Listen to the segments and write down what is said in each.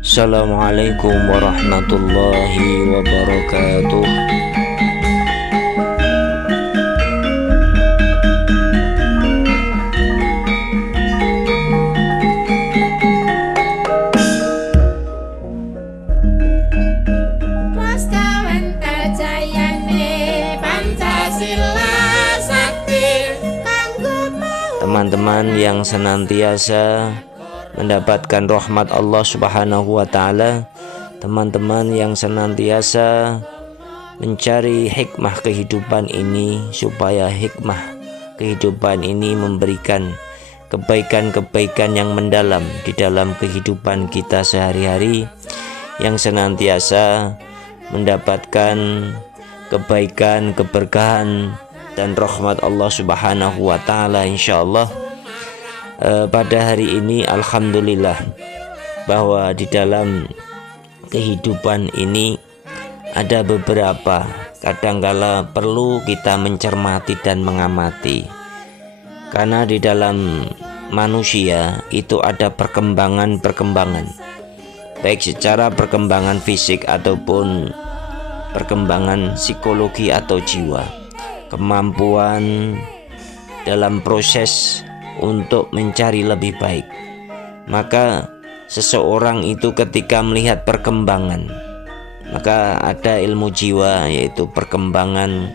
Assalamualaikum warahmatullahi wabarakatuh. Teman-teman yang senantiasa mendapatkan rahmat Allah Subhanahu wa Ta'ala, teman-teman yang senantiasa mencari hikmah kehidupan ini, supaya hikmah kehidupan ini memberikan kebaikan-kebaikan yang mendalam di dalam kehidupan kita sehari-hari, yang senantiasa mendapatkan kebaikan, keberkahan dan rahmat Allah Subhanahu wa Ta'ala. Insyaallah pada hari ini alhamdulillah bahwa di dalam kehidupan ini ada beberapa kadangkala perlu kita mencermati dan mengamati, karena di dalam manusia itu ada perkembangan baik secara perkembangan fisik ataupun perkembangan psikologi atau jiwa, kemampuan dalam proses untuk mencari lebih baik. Maka seseorang itu ketika melihat perkembangan, maka ada ilmu jiwa, yaitu perkembangan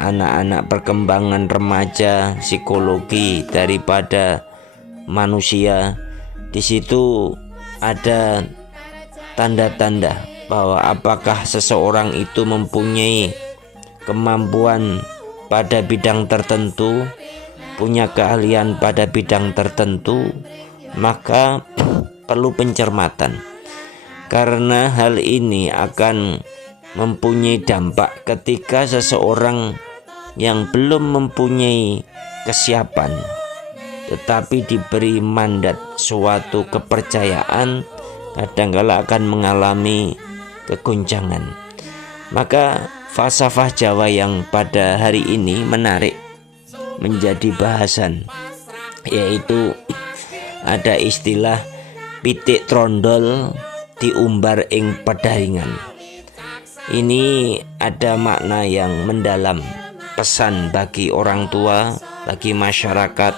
anak-anak, perkembangan remaja, psikologi daripada manusia. Di situ ada tanda-tanda bahwa apakah seseorang itu mempunyai kemampuan pada bidang tertentu, punya keahlian pada bidang tertentu, maka perlu pencermatan, karena hal ini akan mempunyai dampak ketika seseorang yang belum mempunyai kesiapan tetapi diberi mandat suatu kepercayaan, kadangkala akan mengalami kegoncangan. Maka falsafah Jawa yang pada hari ini menarik menjadi bahasan, yaitu ada istilah pitik trondol diumbar ing pedaringan. Ini ada makna yang mendalam, pesan bagi orang tua, bagi masyarakat,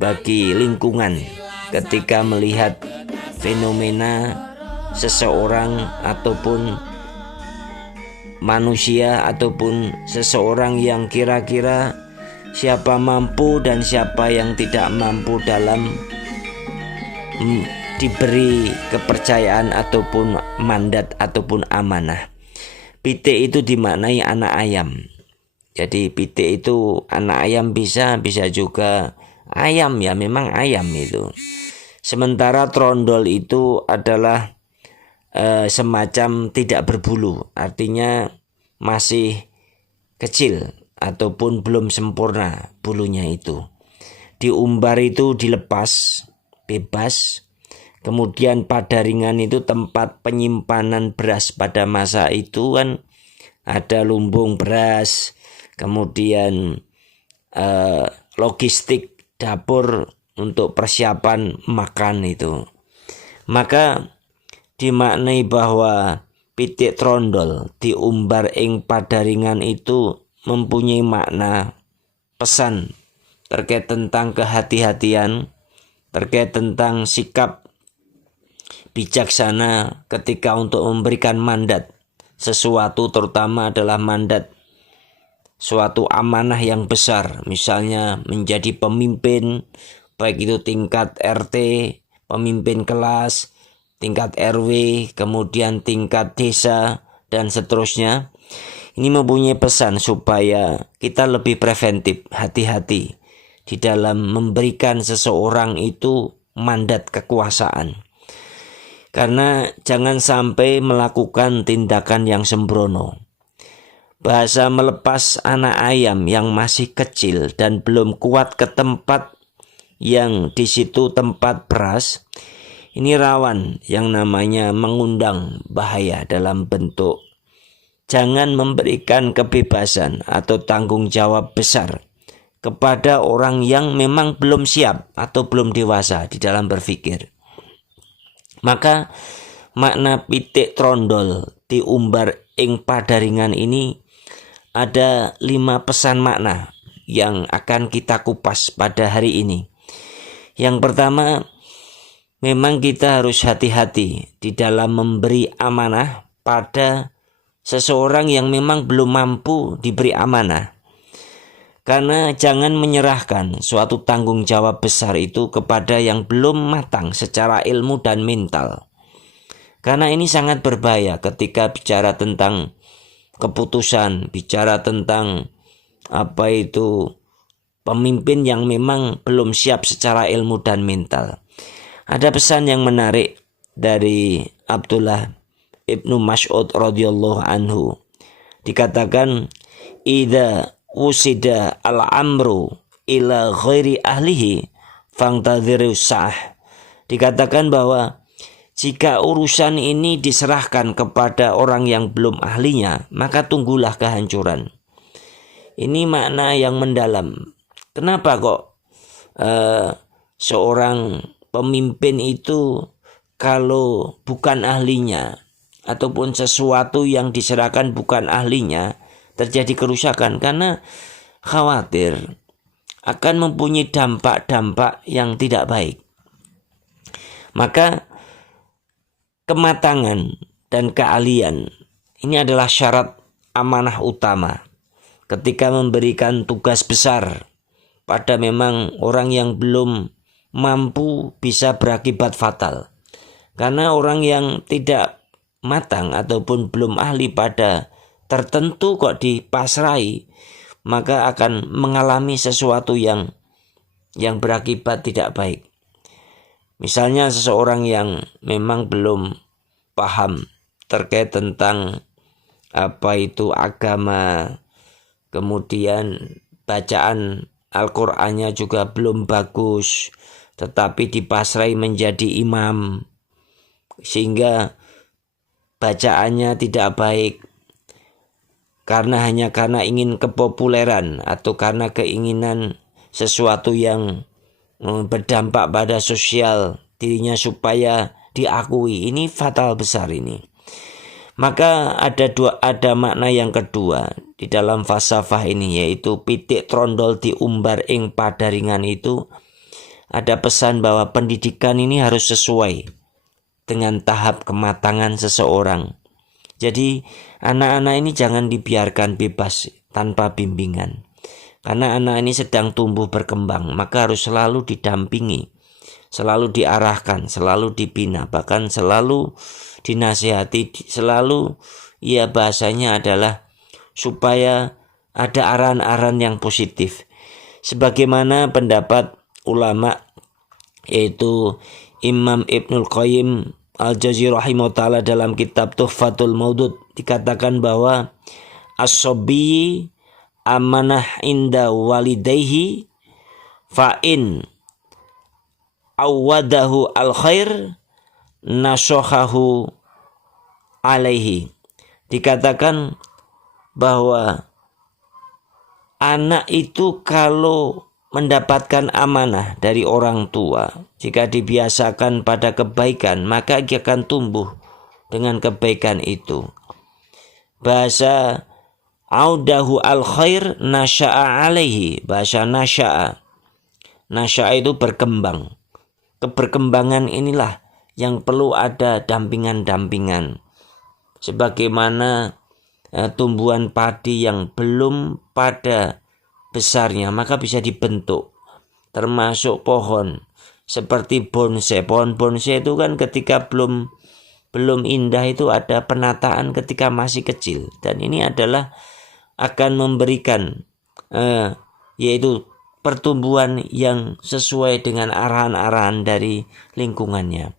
bagi lingkungan ketika melihat fenomena seseorang ataupun manusia ataupun seseorang yang kira-kira siapa mampu dan siapa yang tidak mampu dalam diberi kepercayaan ataupun mandat ataupun amanah. Pitik itu dimaknai anak ayam. Jadi pitik itu anak ayam, bisa juga ayam, ya memang ayam itu. Sementara trondol itu adalah semacam tidak berbulu, artinya masih kecil ataupun belum sempurna bulunya itu. Diumbar itu dilepas bebas. Kemudian padaringan itu tempat penyimpanan beras pada masa itu, kan ada lumbung beras, kemudian logistik dapur untuk persiapan makan itu. Maka dimaknai bahwa pitik trondol diumbar ing padaringan itu mempunyai makna pesan terkait tentang kehati-hatian, terkait tentang sikap bijaksana ketika untuk memberikan mandat sesuatu, terutama adalah mandat suatu amanah yang besar, misalnya menjadi pemimpin, baik itu tingkat RT, pemimpin kelas, tingkat RW, kemudian tingkat desa, dan seterusnya. Ini mempunyai pesan supaya kita lebih preventif, hati-hati di dalam memberikan seseorang itu mandat kekuasaan. Karena jangan sampai melakukan tindakan yang sembrono. Bahasa melepas anak ayam yang masih kecil dan belum kuat ke tempat yang di situ tempat beras, ini rawan yang namanya mengundang bahaya dalam bentuk jangan memberikan kebebasan atau tanggung jawab besar kepada orang yang memang belum siap atau belum dewasa di dalam berpikir. Maka makna pitik trondol diumbar ing padaringan ini ada 5 pesan makna yang akan kita kupas pada hari ini. Yang pertama, memang kita harus hati-hati di dalam memberi amanah pada seseorang yang memang belum mampu diberi amanah. Karena jangan menyerahkan suatu tanggung jawab besar itu kepada yang belum matang secara ilmu dan mental. Karena ini sangat berbahaya ketika bicara tentang keputusan, bicara tentang pemimpin yang memang belum siap secara ilmu dan mental. Ada pesan yang menarik dari Abdullah ibnu Mas'ud radhiyallahu anhu. Dikatakan, idza wusida al-amru ila ghairi ahlihi fangtadhiru sa'ah. Dikatakan bahwa jika urusan ini diserahkan kepada orang yang belum ahlinya, maka tunggulah kehancuran. Ini makna yang mendalam. Kenapa kok seorang pemimpin itu kalau bukan ahlinya ataupun sesuatu yang diserahkan bukan ahlinya terjadi kerusakan? Karena khawatir akan mempunyai dampak-dampak yang tidak baik. Maka kematangan dan keahlian ini adalah syarat amanah utama ketika memberikan tugas besar pada memang orang yang belum mampu bisa berakibat fatal. Karena orang yang tidak matang ataupun belum ahli pada tertentu kok dipasrai, maka akan mengalami sesuatu yang berakibat tidak baik. Misalnya seseorang yang memang belum paham terkait tentang agama, kemudian bacaan Al-Qur'annya juga belum bagus, tetapi dipasrai menjadi imam sehingga bacaannya tidak baik karena ingin kepopuleran atau karena keinginan sesuatu yang berdampak pada sosial dirinya supaya diakui. Ini fatal besar ini. Maka ada makna yang kedua di dalam falsafah ini, yaitu pitik trondol diumbar ing padaringan. Itu ada pesan bahwa pendidikan ini harus sesuai dengan tahap kematangan seseorang. Jadi anak-anak ini jangan dibiarkan bebas tanpa bimbingan. Karena anak ini sedang tumbuh berkembang, maka harus selalu didampingi, selalu diarahkan, selalu dibina, bahkan selalu dinasihati, selalu bahasanya adalah supaya ada arahan-arahan yang positif. Sebagaimana pendapat ulama yaitu Imam Ibnul Qayyim Al-Jauzi rahimahullah dalam kitab Tuhfatul Maudud, dikatakan bahwa as-sabiyyi amanah inda walidayhi fa'in awadahu al-khair nasohahu alaihi. Dikatakan bahwa anak itu kalau mendapatkan amanah dari orang tua, jika dibiasakan pada kebaikan, maka dia akan tumbuh dengan kebaikan itu. Bahasa audahu al khair nasya'a alaihi, bahasa nasya'a itu berkembang. Keberkembangan inilah yang perlu ada dampingan-dampingan. Sebagaimana tumbuhan padi yang belum pada besarnya, maka bisa dibentuk, termasuk pohon seperti bonsai. Pohon bonsai itu kan ketika belum indah itu ada penataan ketika masih kecil, dan ini adalah akan memberikan yaitu pertumbuhan yang sesuai dengan arahan-arahan dari lingkungannya.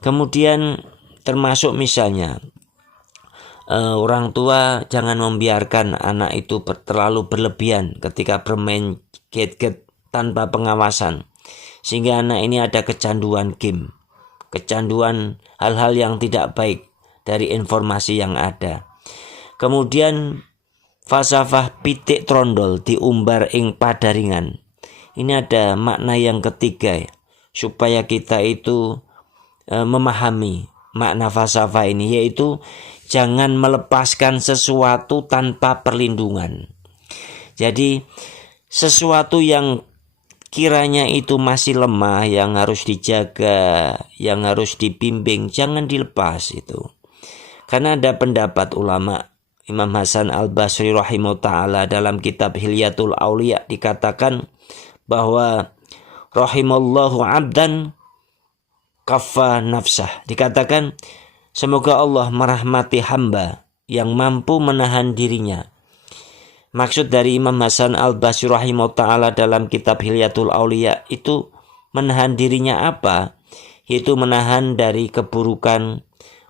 Kemudian termasuk misalnya orang tua jangan membiarkan anak itu terlalu berlebihan ketika bermain gadget tanpa pengawasan, sehingga anak ini ada kecanduan game, kecanduan hal-hal yang tidak baik dari informasi yang ada. Kemudian falsafah pitik trondol diumbar ing padaringan. Ini ada makna yang ketiga, supaya kita itu memahami makna falsafah ini, yaitu jangan melepaskan sesuatu tanpa perlindungan. Jadi sesuatu yang kiranya itu masih lemah, yang harus dijaga, yang harus dibimbing, jangan dilepas itu. Karena ada pendapat ulama, Imam Hasan Al-Basri rahimahullah ta'ala dalam kitab Hilyatul Auliya dikatakan bahwa rahimallahu abdan kaffa nafsah. Dikatakan semoga Allah merahmati hamba yang mampu menahan dirinya. Maksud dari Imam Hasan Al-Basri rahimahullah ta'ala dalam kitab Hilyatul Auliya itu menahan dirinya apa? Yaitu menahan dari keburukan,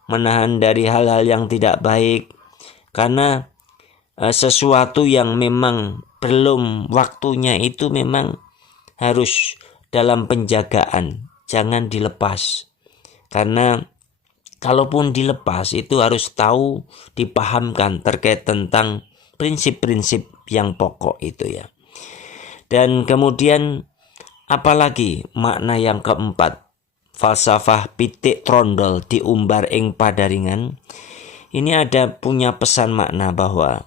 menahan dari hal-hal yang tidak baik. Karena sesuatu yang memang belum waktunya itu memang harus dalam penjagaan, jangan dilepas. Karena kalaupun dilepas itu harus tahu, dipahamkan terkait tentang prinsip-prinsip yang pokok itu ya. Dan kemudian apalagi makna yang keempat, falsafah pitik trondol diumbar ing padaringan. Ini ada punya pesan makna bahwa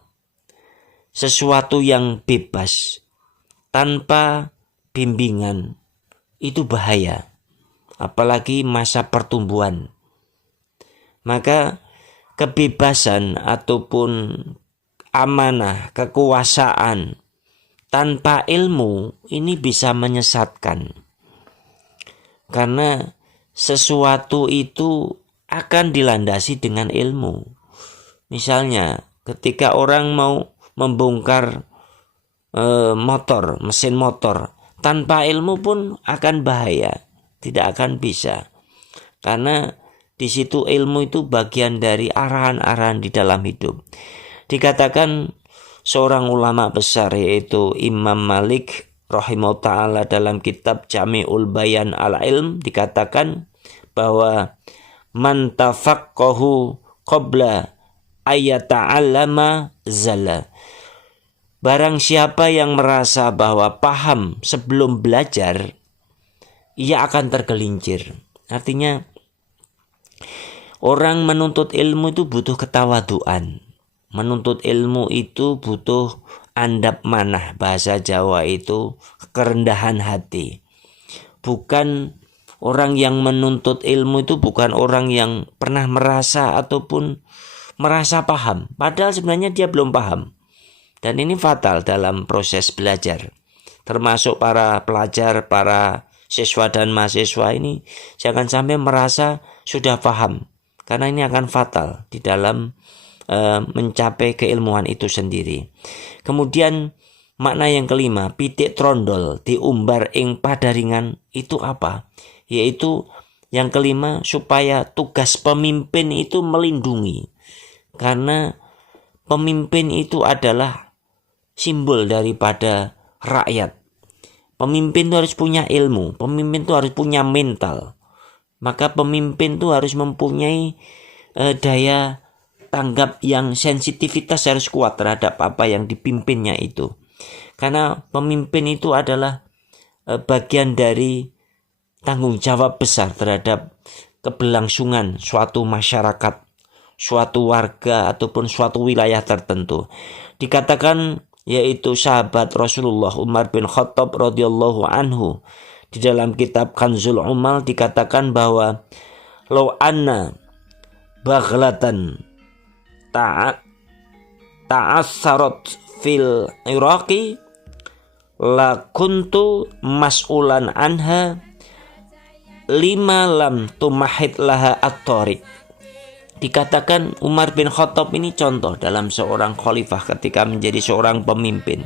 sesuatu yang bebas tanpa bimbingan itu bahaya, apalagi masa pertumbuhan. Maka kebebasan ataupun amanah, kekuasaan tanpa ilmu ini bisa menyesatkan. Karena sesuatu itu akan dilandasi dengan ilmu. Misalnya ketika orang mau membongkar mesin motor, tanpa ilmu pun akan bahaya, tidak akan bisa. Karena di situ ilmu itu bagian dari arahan-arahan di dalam hidup. Dikatakan seorang ulama besar yaitu Imam Malik rahimahullah ta'ala dalam kitab Jami'ul Bayan al-Ilm dikatakan bahwa man tafaqqahu qabla ayata'allama zalla. Barang siapa yang merasa bahwa paham sebelum belajar, ia akan tergelincir. Artinya orang menuntut ilmu itu butuh ketawaduan. Menuntut ilmu itu butuh andap manah, bahasa Jawa itu kerendahan hati. Bukan orang yang menuntut ilmu itu bukan orang yang pernah merasa ataupun merasa paham, padahal sebenarnya dia belum paham. Dan ini fatal dalam proses belajar. Termasuk para pelajar, para siswa dan mahasiswa ini jangan sampai merasa sudah paham, karena ini akan fatal di dalam mencapai keilmuan itu sendiri. Kemudian makna yang kelima, pitik trondol diumbar ing padaringan itu apa? Yaitu yang kelima, supaya tugas pemimpin itu melindungi. Karena pemimpin itu adalah simbol daripada rakyat. Pemimpin itu harus punya ilmu, pemimpin itu harus punya mental. Maka pemimpin itu harus mempunyai daya tanggap yang sensitivitas harus kuat terhadap apa yang dipimpinnya itu. Karena pemimpin itu adalah bagian dari tanggung jawab besar terhadap keberlangsungan suatu masyarakat, suatu warga ataupun suatu wilayah tertentu. Dikatakan yaitu sahabat Rasulullah Umar bin Khattab radhiyallahu anhu di dalam kitab Kanzul Umal dikatakan bahwa law anna baghlatan ta'assarat fil Iraqi la kuntu mas'ulan anha lima lam tumahid laha at-tariq. Dikatakan Umar bin Khattab ini contoh dalam seorang khalifah ketika menjadi seorang pemimpin.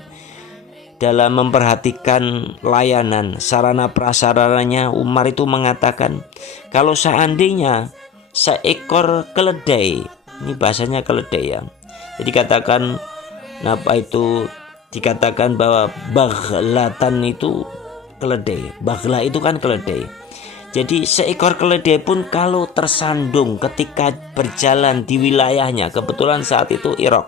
Dalam memperhatikan layanan sarana prasarananya, Umar itu mengatakan kalau seandainya seekor keledai, ini bahasanya keledai ya. Jadi katakan apa itu, dikatakan bahwa baghlatan itu keledai. Baghla itu kan keledai. Jadi seekor keledai pun kalau tersandung ketika berjalan di wilayahnya, kebetulan saat itu Irak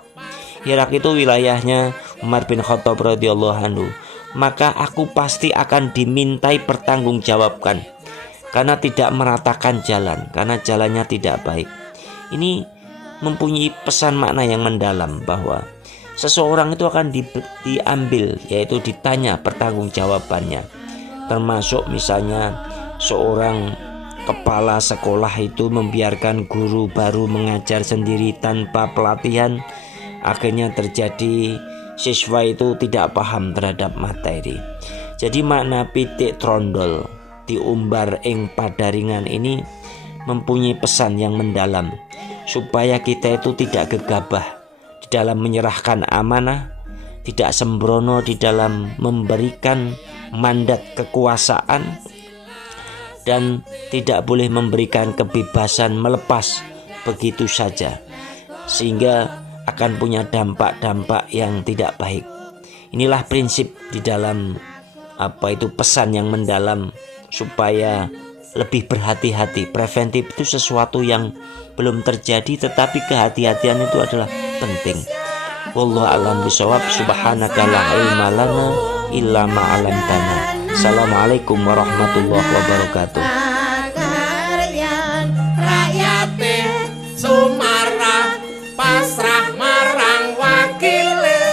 itu wilayahnya Umar bin Khattab radhiyallahu anhu, maka aku pasti akan dimintai pertanggungjawabkan. karena tidak meratakan jalan, karena jalannya tidak baik. Ini mempunyai pesan makna yang mendalam bahwa seseorang itu akan diambil, yaitu ditanya pertanggungjawabannya. Termasuk misalnya seorang kepala sekolah itu membiarkan guru baru mengajar sendiri tanpa pelatihan, akhirnya terjadi siswa itu tidak paham terhadap materi. Jadi makna pitik trondol diumbar ing padaringan ini mempunyai pesan yang mendalam, supaya kita itu tidak gegabah di dalam menyerahkan amanah, tidak sembrono di dalam memberikan mandat kekuasaan, dan tidak boleh memberikan kebebasan melepas begitu saja, sehingga akan punya dampak-dampak yang tidak baik. Inilah prinsip di dalam pesan yang mendalam, supaya lebih berhati-hati. Preventif itu sesuatu yang belum terjadi, tetapi kehati-hatian itu adalah penting. Wallahu a'lam bishawab. Subhanaka la ilma lana illa ma 'allamtana. Assalamualaikum warahmatullahi wabarakatuh. Rakyate sumarah pasrah marang wakile,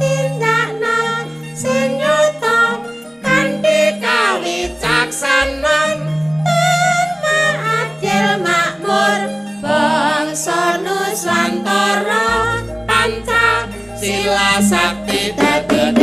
tindakna sing nyata kanthi kawicaksanan, adil makmur bangsa Nusantara, Pancasila sakti dadi